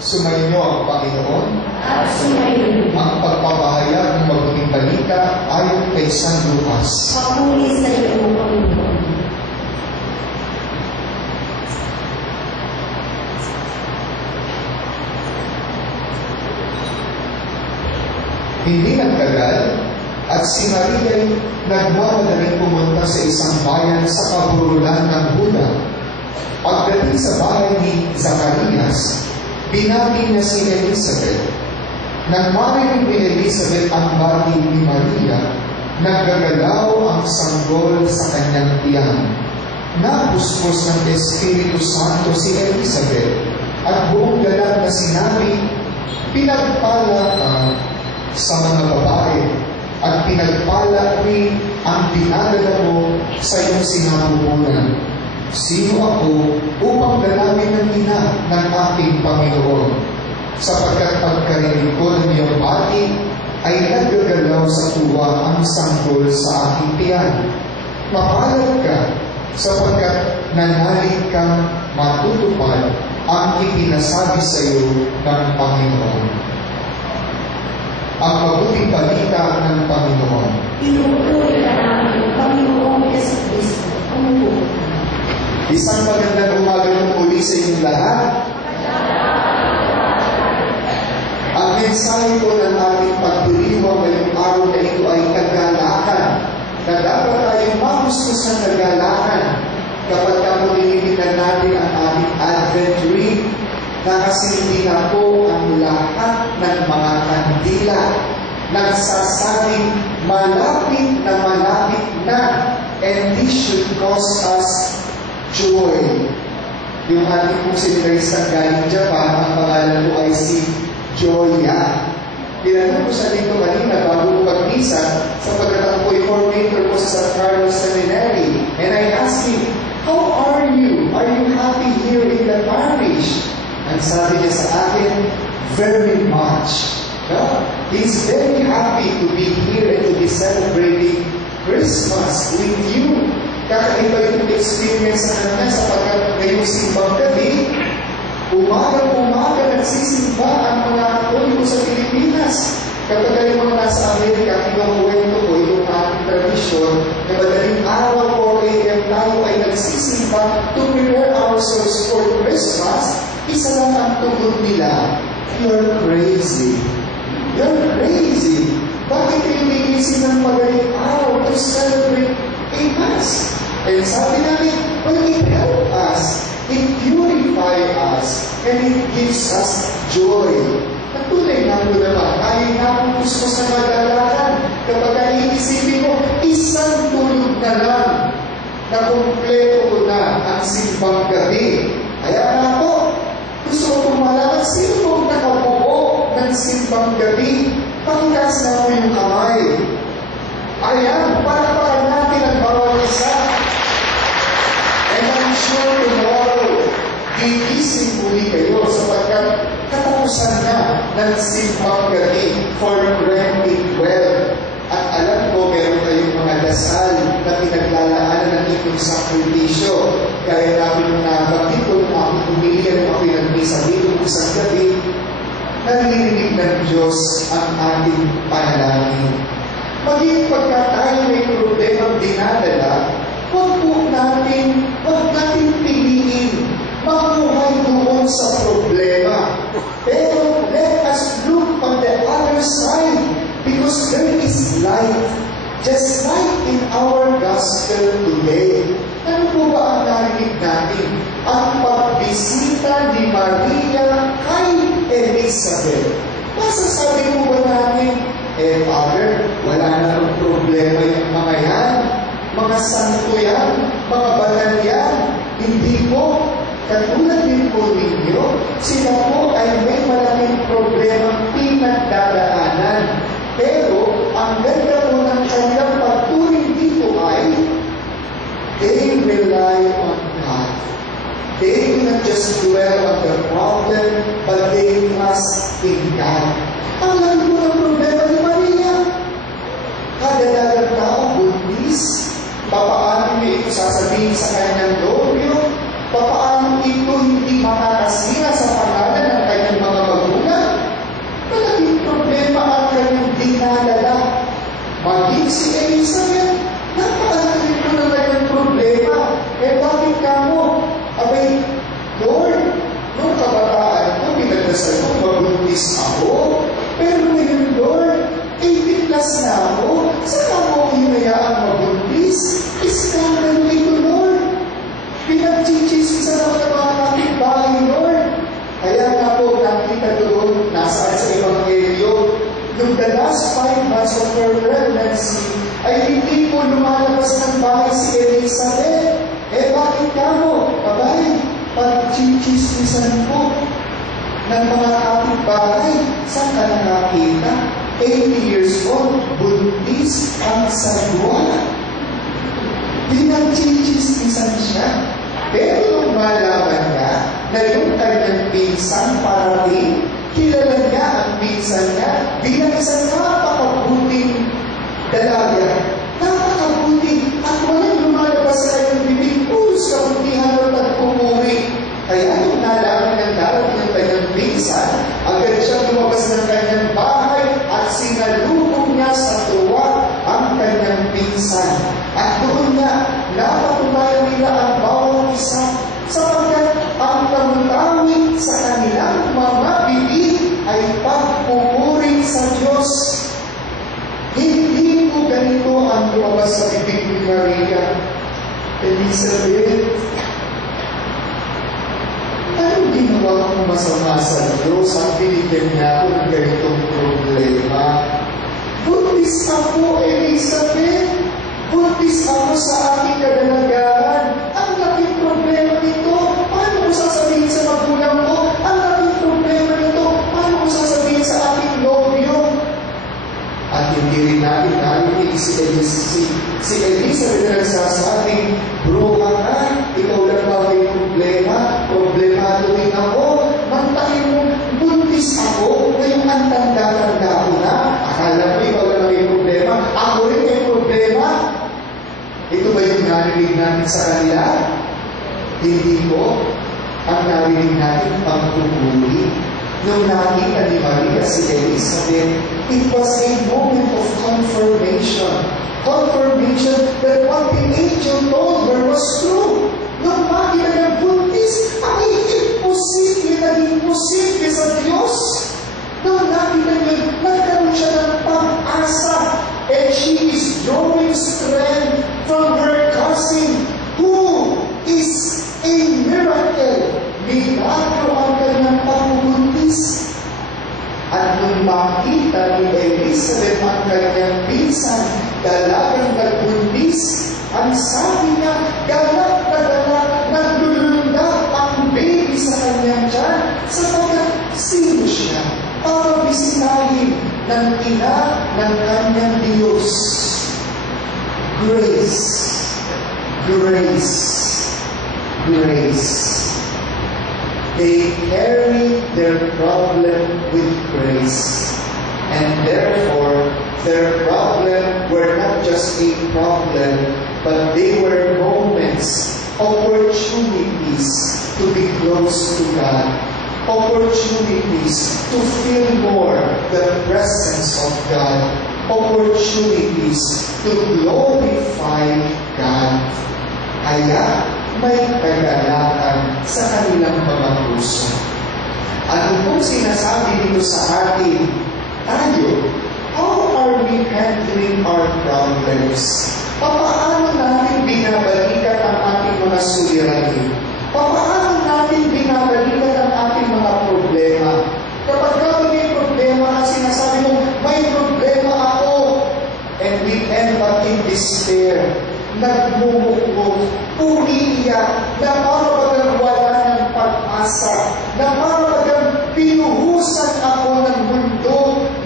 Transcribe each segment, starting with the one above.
Sumainyo ang Panginoon at sumainyo. ang pagpapahayag ng mabuting balita ayon kay San Lucas. Papuri sa iyo, Panginoon. Hindi nagtagal at si Maria ay nagmamadaling pumunta sa isang bayan sa kaburulan ng Huda. Pagdating sa bahay ni Zacarias, binati niya si Elizabeth. Nang marinig ni Elizabeth ang bati ni Maria, naggagalaw ang sanggol sa kanyang tiyan. Napuspos ng Espiritu Santo si Elizabeth at buong galak na sinabi, "Pinagpala ka sa mga babae at pinagpala rin ang dinadala mo sa iyong sinapupunan. Sino ako upang dalangin ng ina ng aking Panginoon? Sapagkat pagkarinig ko ng iyong bati, ay naggagalaw sa tuwa ang sanggol sa aking tiyan. Mapalad ka, sapagkat nanalig kang matutupad ang ipinasabi sa iyo ng Panginoon." Ang mabuting balita ng Panginoon. Pinupuri ka namin, Panginoong Jesucristo. Umupo ka. Isang magandang umaga ng muli sa inyong lahat. Ang mensahe ko ng ating pagdiriwang ngayong araw na ito ay kagalakan, na dapat tayong mahustos ng kagalakan kapag kamuliligtan natin ang ating Advent week, na kasilbi na po ang lahat ng mga kandila nagsasabing malapit na, and this should cause us joy. Yung ating pong siniristang galing Japan, ang pangalan po ay si Joya. Tinanong ko siya dito kanina bago ko mag-misa, sapagkat ako po'y coordinator po sa San Carlos Seminary, and I asked him, "How are you? Are you happy here in the parish?" Ang sabi niya sa akin, "Very much." He's very happy to be here and to be celebrating Christmas with you. Kakaiba yung experience sa kanya sapagkat ngayong simbang gabi, umaga nagsisimba ang mga Katoliko sa Pilipinas. Kapag kayo mga nasa Amerika, kinukwento ko itong ating tradisyon na madaling araw 4 a.m. tayo ay nagsisimba to prepare ourselves for Christmas. Isa lang ang tugon nila, "You're crazy. You're crazy. Bakit kayo gigising ng madaling araw to celebrate a Mass?" And sabi namin, well, it helps us, it purifies us, and it gives us joy. Natunay nga po naman, tayo napupuspos na magdalakan kapag iisipin mo, isang tulog na lang na kumpleto na ang simbang gabi. Kaya nga po, gusto ko malaman, sino pong nakabuo ng simbang gabi? Pangkas na po yung kamay. Ayan, palakpakan natin ang bawat isa. And I'm sure tomorrow, gigising muli kayo sapagkat katapusan na ng simbang gabi for 2012. At alam ko, meron kayong mga dasal na pinaglalaanan ng inyong sakripisyo. Kaya namin nung nabanggit ko nung aking pumilihan ng mga pinagmisa dito isang gabi, naririnig ng Diyos ang ating panalangin. Maging pagka tayo may problemang dinadala, huwag natin piliin mabuhay doon sa problema. Pero let us look on the other side because there is life. Just like in our gospel today. Ano po ba ang narinig natin? Ang pagbisita ni Maria kay Elizabeth. Masasabi mo ba natin, Father, wala na ang problema yung mga yan, mga santo yan, mga banal yan. Hindi po. Katulad din po ninyo, sila po ay may malaking problemang pinagdadaanan. Pero, ang ganda po ng kanilang pagturing dito ay, they rely on God. They do not just dwell on the problem, but they trust in God. Ang lagi po ng problema ni Maria. Kadadalang tao, buntis. Papaano niyo ito sasabihin sa kanyang lobyo? Papaano ito hindi makakasira sa pangalan ng kanyang mga pinagdasal ko, mabuntis ako. Pero ngayon, Lord, 80 plus na ako. Saan ako hinayaang mabuntis? Iskandalo ito, Lord. Pinagchichismisan ako ng mga kapitbahay, Lord. Kaya nga po, nakita doon, nasaan sa Ebanghelyo, nung the last 5 months of her pregnancy, ay hindi po lumalabas ng bahay si Elizabeth. Bakit ka mo? Abay, pagchichismisan po ng mga kapitbahay. Saan ka nakakita? 80 years old, buntis ang sagwa. Pinagchichismisan siya. Pero nung malaman niya na yung kanyang pinsan parating, kilala niya ang pinsan niya bilang isang napakabuting dalaga. Napakabuti at walang lumalabas sa kanyang bibig, puros kabutihan at pagpupuri. Kaya nung nalaman ng darating ng kanyang pinsan, agad siya lumabas ng kanyang bahay at sinalubong niya sa tuwa ang kanyang pinsan. At doon nga, napatunayan nila ang bawat isa sapagkat ang tamutawid sa kanilang mga bibig ay pagpupuri sa Diyos. Hindi po ganito ang lumabas sa bibig ni Maria. Elizabeth, anong ginawa kong masama sa Diyos at binigyan niya ako ng ganitong problema? Buntis ako, Elizabeth. Buntis ako sa aking kadalagahan. Ang laking problema nito. Paano ko sasabihin sa magulang ko? Ang laking problema nito. Paano ko sasabihin sa aking nobyo? At hindi rin natin narinig si Elizabeth na nagsasabing, bruha ka, ikaw lang ba may problema? Problemado din ako. Mantakin mo, buntis ako. Ngayong ang tanda-tanda ko na. Akala mo ikaw lang may problema. Ako rin may problema. Ito ba yung narinig natin sa kanila? Hindi po. Ang narinig natin pagpupuri. Nung nakita ni Maria si Elizabeth, it was a moment of confirmation. Confirmation that what the angel told her was true. Nung makita niya buntis, ang imposible naging posible sa Diyos. Nung nakita niya, nagkaroon siya ng pag-asa. And she is drawing strength from her cousin, who is a miracle. Milagro ang kanyang pagbubuntis. At nung makita ni Elizabeth ang kanyang pinsan, dalagang nagbuntis, ang sabi niya, galak na galak, naglulundag ang baby sa kanyang tiyan, sapagkat sino siya para bisitahin ng ina ng kanyang Diyos. Grace, grace, grace. They carry their problem with grace. And therefore, their problem were not just a problem, but they were moments, opportunities to be close to God. Opportunities to feel more the presence of God. Opportunities to glorify God. Kaya, may kagalakan sa kanilang mga puso. Ano pong sinasabi dito sa atin? Tayo, how are we handling our problems? Paano natin binabalikan ang ating mga suliranin? Paano natin binabalikan ang ating mga problema? Kapag may problema, sinasabi mo, may problema ako. And we end up in despair. Nagmumukmuk, umiiyak, na parang wala ng pag-asa, na parang pinuhusan ako ng mundo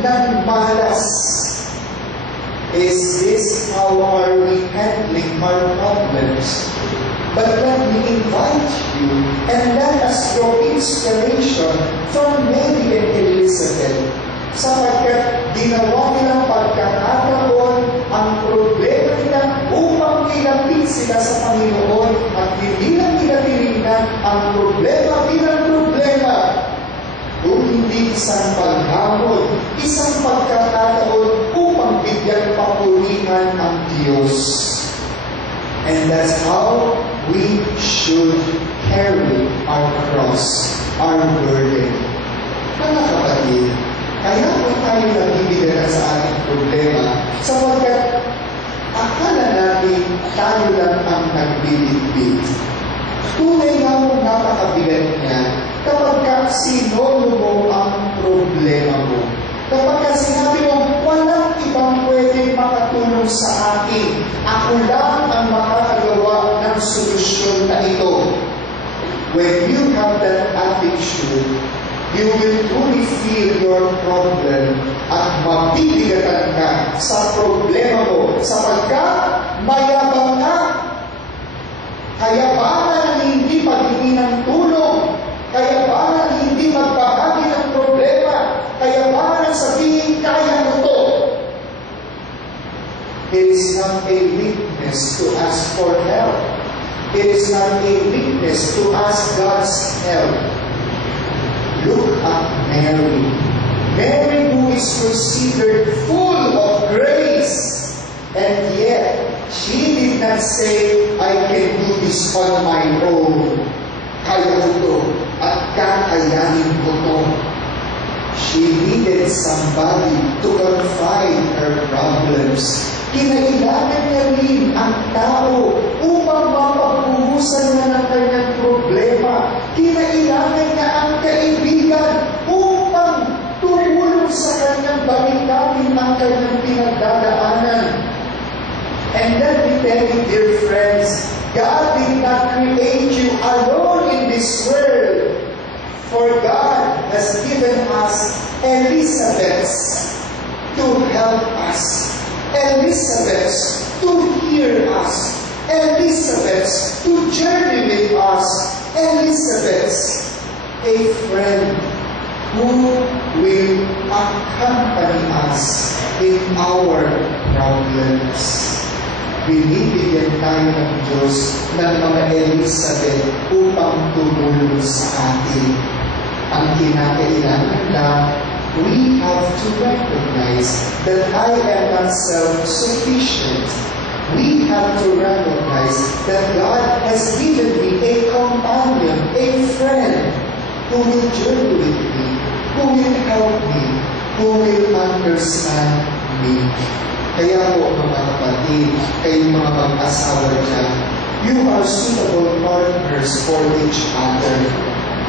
ng malas. Is this how are we handling our problems? But let me invite you and let us draw inspiration from Mary and Elizabeth, sapagkat ginawa nilang pagkakataon ang problema nila upang ilapit sila sa Panginoon at hindi lang nila tinignan ang problema bilang problema, kung hindi isang paghamon, isang pagkakataon upang bigyan papurihan ang Diyos. And that's how we should carry our cross, our burden. tayo lang ang nagbibigay. Tunay nga mong napakabigat niya kapag sinolo mo ang problema mo. Kapag sinabi mo, walang ibang pwedeng makatulong sa akin. Ako lang ang makakagawa ng solusyon na ito. When you have that attitude, you will truly feel your problem at mabibigatan ka sa problema mo sapagkat mayabang ka. Kayabangan na hindi paghingi ng tulong, kayabangan na hindi magbahagi ng problema, kayabangan na sabihin kaya mo to. It is not a weakness to ask for help. It is not a weakness to ask God's help. Look at Mary. Mary, who is considered full of grace, and yet she did not say, I can do this on my own. Kaya ko to at kakayanin ko to. She needed somebody to confide her problems. Kinailangan niya rin ang tao upang mapagbuhusan niya ng kanyang problema. Kinailangan niya ang kaibigan upang tumulong sa kanyang baliktawin ang kanyang pinagdadaanan. And let me tell you, dear friends, God did not create you alone in this world. For God has given us Elizabeths to help us. Elizabeths to hear us. Elizabeths to journey with us. Elizabeths, a friend who will accompany us in our problems. Binibigyan tayo ng Diyos ng mga Elizabeth upang tumulong sa atin. Ang kinakailangan lang, we have to recognize that I am not self-sufficient. We have to recognize that God has given me a companion, a friend, who will journey with me, who will help me, who will understand me. Kaya po mga kapatid, kayong mga mag-asawa dyan, you are suitable partners for each other.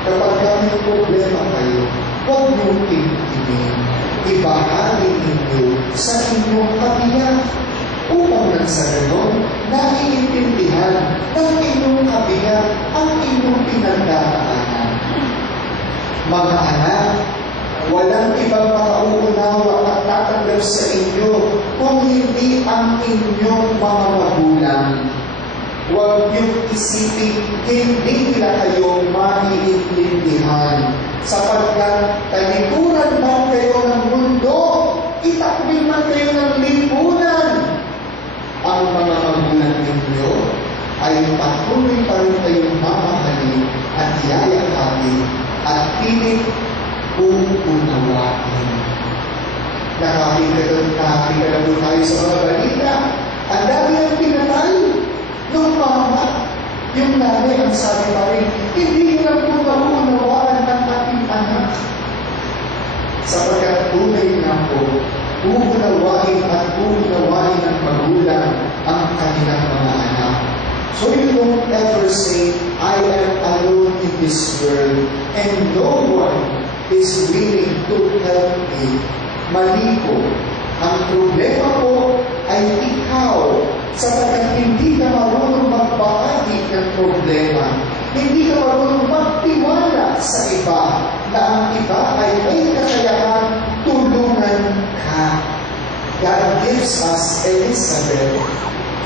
Kapag may problema kayo, huwag niyong tingin. Ibahagi ninyo sa inyong kabiyak upang nang sa ganon, naiintindihan ng inyong kabiyak ang inyong pinagdadaanan. Mga anak, walang ibang makauunawa at tatanggap sa inyo kung hindi ang inyong mga magulang. Huwag niyong isipin, hindi nila kayo maiintindihan. Sapagkat talikuran man kayo ng mundo, itakwil man kayo ng lipunan, ang mga magulang ninyo ay patuloy pa rin kayong mamahalin at yayakapin at pilit uunawain. Nakakita na po tayo sa mga balita. Ang dami ang pinatay nung mama. Yung nanay ang sabi pa rin, hindi na po mauunawaan ng ating anak. Sapagkat tunay na po, uunawain at uunawain ng magulang ang kanilang mga anak. So you don't ever say, I am alone in this world and no one is willing to help me. Mali po. Ang problema po ay ikaw, sapagkat hindi ka marunong magbahagi ng problema. Hindi ka marunong magtiwala sa iba na ang iba ay may kakayahan tulungan ka. God gives us Elizabeth,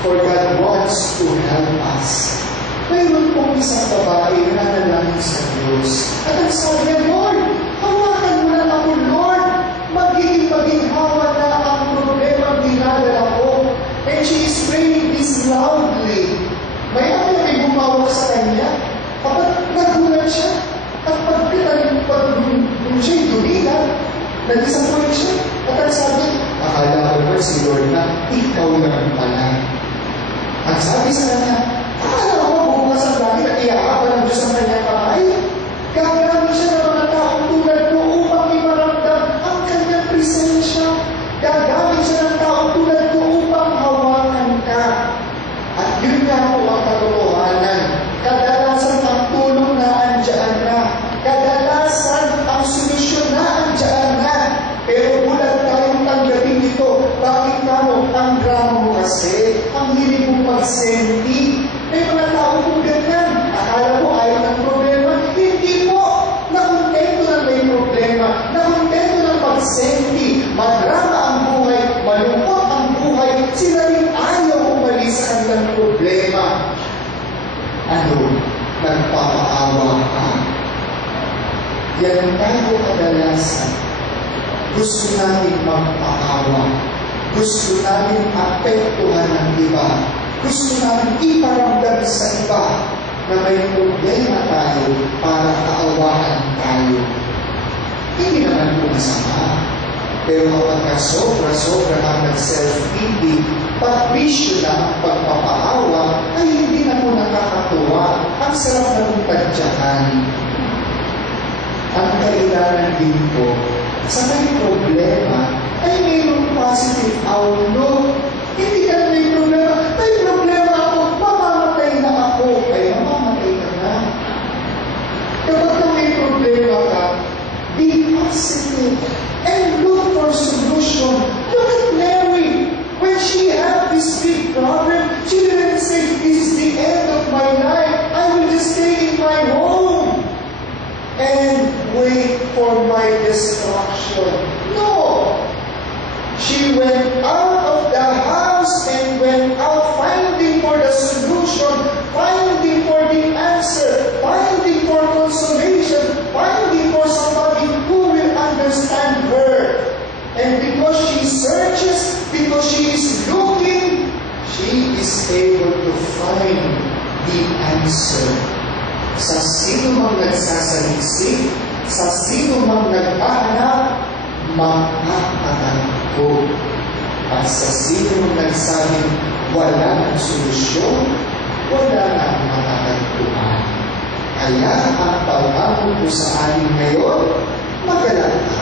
for God wants to help us. Mayroon pong isang babae na nanalangin sa Diyos. At ang sabi niya, Lord, hawakan mo na ako, Lord. Maging hawa na ang problema dinadala ko. And she is praying this loudly. May ako ay bumawag sa kanya. Kapag nagulat siya, at pagkitaling siya'y dumihan, nag-disappoint siya. At ang sabi, akala ko si Lord na ikaw lang pala. Ang sabi sa kanya, akala ko bukas ang langit at iaapan ng Diyos ang kanyang kamay. Gagamit siya ng mga taong tulad ko upang iparamdam ang kanyang presensya. Gagamit siya ng taong tulad ko upang hawakan ka. At Gusto natin magpaawa. Gusto natin apektuhan ng iba. Gusto natin iparamdam sa iba na may problema tayo para kaawahan tayo. Hindi naman po masama. Pero kapag sobra-sobra ang nag-self-pity, pag-bisyo na ang pagpapaawa, ay hindi na po nakakatuwa. Ang sarap na pong tadyakan. Ang kailangan din po, sa may problema, ay mayroong positive outlook. Hindi ka may problema. May problema ako, mamamatay na ako. Ay, mamamatay ka na. Kapag may problema ka, be positive and look for solution. Look at Mary. When she had this big problem, she didn't say, this is the end of my life. I will just stay in my home and wait for my destruction. No. She went out of the house and went out finding for the solution, finding for the answer, finding for consolation, finding for somebody who will understand her. And because she searches, because she is looking, she is able to find the answer. Sa sino mang nagsasaliksik, sa sino mang naghahanap, makakatagpo. At sa sino mang nagsabing wala ng solusyon, wala nang matatagpuan. Kaya ang paghamon ko sa amin ngayon, magalak ka.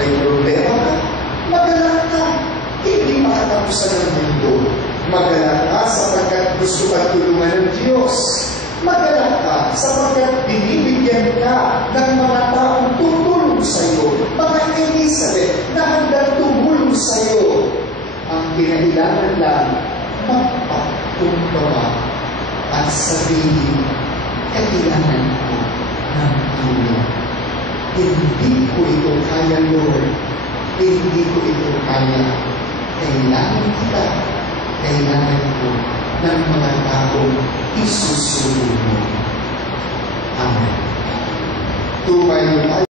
May problema ka, magalak ka. Hindi makatapusan ng mundo. Magalak ka sapagkat gusto ka tulungan ng Diyos. Magalak ka sapagkat binibigyan ka ng mga taong tutulong sa iyo, mga Elizabeth na handang tumulong sa iyo. Ang kinailangan lang, magpatumpawa at sabihin, kailangan ko ng tulong. Hindi ko ito kaya, Lord. Hindi ko ito kaya. Kailangan kita. Kailangan ko ng mga taong isusunod mo. Amen. Tumayo tayo.